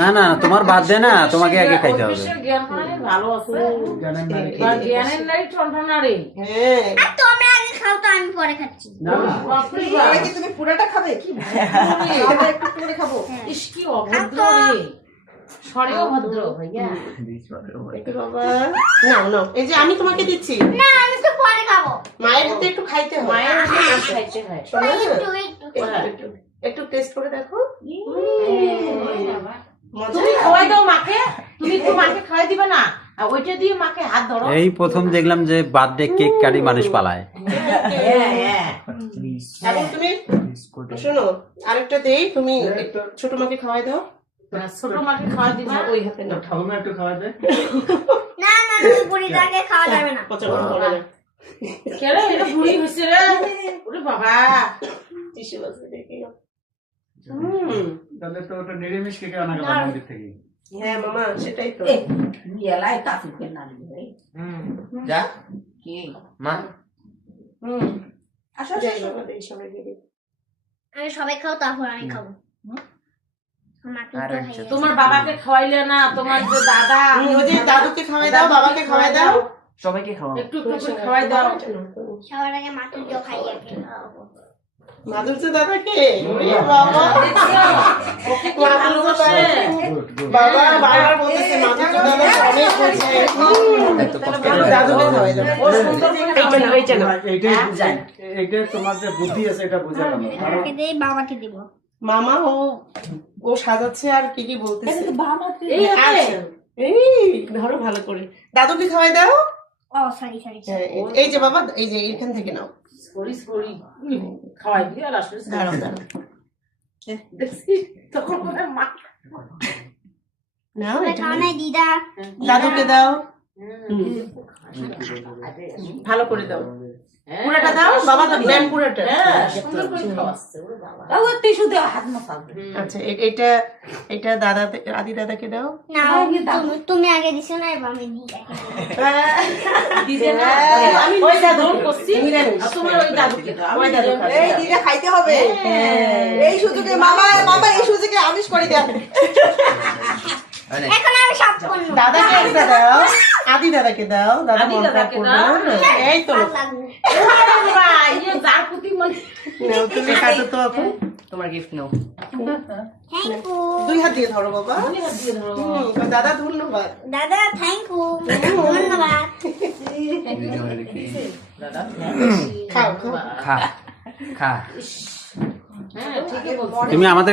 না না তোমার বার্থডে না, তোমাকে আগে খাইতে হবে। জ্ঞান মানে ভালো আছে, জ্ঞানের নাই টনটনা রে। আর তোমরা আগে খাও তো আমি পরে খাচ্ছি। কি তুমি পুরোটা খাবে? কি আমরা একটু করে খাবো। ইস কি অভদ্র রে, সরে অভদ্র ভাইয়া। একটু বাবা নাও নাও, এই যে আমি তোমাকে দিচ্ছি। না আমি তো পরে খাবো। মায়ের হাতে একটু খাইতে হয়। মায়ের হাতে খাইতে হয়। শোনো না? একটু একটু টেস্ট করে দেখো। তুমি খাওয়াই দাও মাকে, তুমি তো মাকে খাওয়াই দিবে না, আর ওইটা দিয়ে মাকে হাত ধরো। এই প্রথম দেখলাম যে বার্থডে কেক কাটি মানুষ পালায়। এখন তুমি শোনো, আরেকটা দেই, তুমি একটু ছোট মাকে খাওয়াই দাও। ছোট মাকে খাওয়াই দিবা। ওই হাতে না, ঠাকুমা একটু খাওয়া দেয়। না না বুড়িটাকে খাওয়া যাবে না। পচা করে বলে না। কেন এটা বুড়ি হইছে রে? ওরে বাবা, টিস্যু আছে দেখি। তাহলে তো ওটা নিরামিষ কেকে আনা গেল মন্দির থেকে। হ্যাঁ মামা, সেটাই তো। যা মা যাই বাবা, দেই সবাই দিয়ে দিই। আগে সবাই খাও তারপর আমি খাবো। আমাকে তো খাইয়ে তোমার বাবাকে খাওয়াইলে না, তোমার যে দাদা, ওই যে দাদুকে খাওয়াই দাও, বাবাকে খাওয়াই দাও। সবাইকে খাওয়া একটু একটু করে খাওয়াই দাও। সবার আগে মাটুকেও খাইয়ে আগে। মাদুরচে দাদাকে, ওরে বাবা, ওকে কি মাদুরচে ভালোবাসে? দাদাকে। বাবা বারবার বলতেছে মাদুরচে দাদাকে অনেক হয়েছে। দাদুকে খাওয়াই দাও। এইটা না। এইটা তোমার যে বুদ্ধি আছে এটা বোঝা গেল। আমাকে দেই, বাবাকে দিব। মামা ও সাজাচ্ছে আর কি কি বলতেছে। এই হাতে? আচ্ছা, এই ধরো ভালো করে। দাদুকে খাওয়াই দাও। ও সরি সরি। হ্যাঁ, এই যে বাবা, এই যে এখান থেকে নাও। সরি সরি খাওয়াই দিয়ে আর আসলে দাঁড়াও দাঁড়াও, দেখছি তখন মনে হয় মা নাও এটা খাওয়া নাই দিদা। দাদুকে দাও। ভালো করে দাও, পুরোটা দাও বাবা, তো দেন পুরোটা। সুন্দর করে খাওয়াচ্ছে। ওরে বাবা, আচ্ছা এটা এটা দাদা, আদি দাদাকে দাও। না তুমি আগে দিছো না, এবার আমি দিই আগে। দিদে না, আমি ওই দাদু করছি, আর তোমার ওই দাদুকে দাও। ওই দাদু খাবে। এই দিদা খাইতে হবে। এই সুযোগে মামা মামা এই সুযোগে আমিষ করে দেন। এখন আমি সব করব। দাদাকে একটা দাও, আদি দাদাকে দাও। দাদা আদি মনটা দাদাকে করবে দাও। না। এই তো ওরে বাবা, ইয়ে যার প্রতি মানে নাও, তুমি কাটো তো এখন। তোমার গিফট নাও। থ্যাংক ইউ দুই হাত দিয়ে ধরো বাবা। দুই হাত দিয়ে ধরো। দাদা ধন্যবাদ। দাদা, থ্যাংক ইউ ধন্যবাদ। দাদা খাও খাও। খা খা। হ্যাঁ ঠিকই বলছো। তুমি আমাদের